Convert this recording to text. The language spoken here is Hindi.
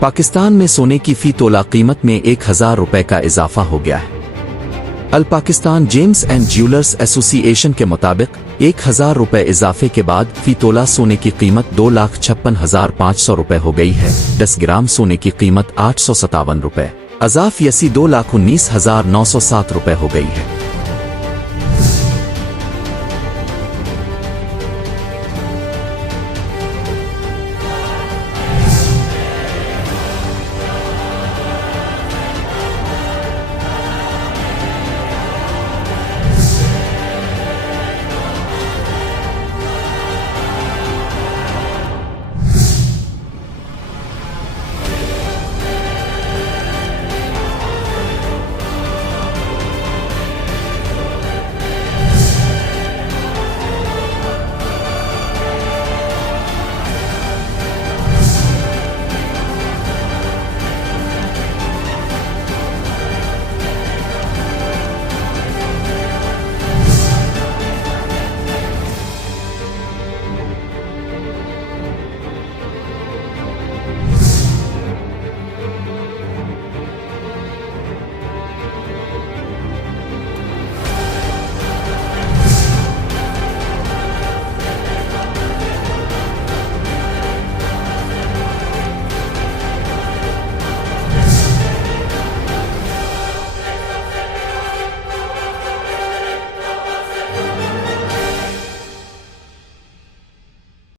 पाकिस्तान में सोने की फी तोला कीमत में 1000 रुपए का इजाफा हो गया है। All Pakistan gems and jewellers association के मुताबिक 1000 रुपए इजाफे के बाद फी तोला सोने की कीमत 2,56,500 रुपए हो गई है। 10 ग्राम सोने की कीमत 857 रुपए अजाफ यसी 2,19,907 रुपए हो गई है।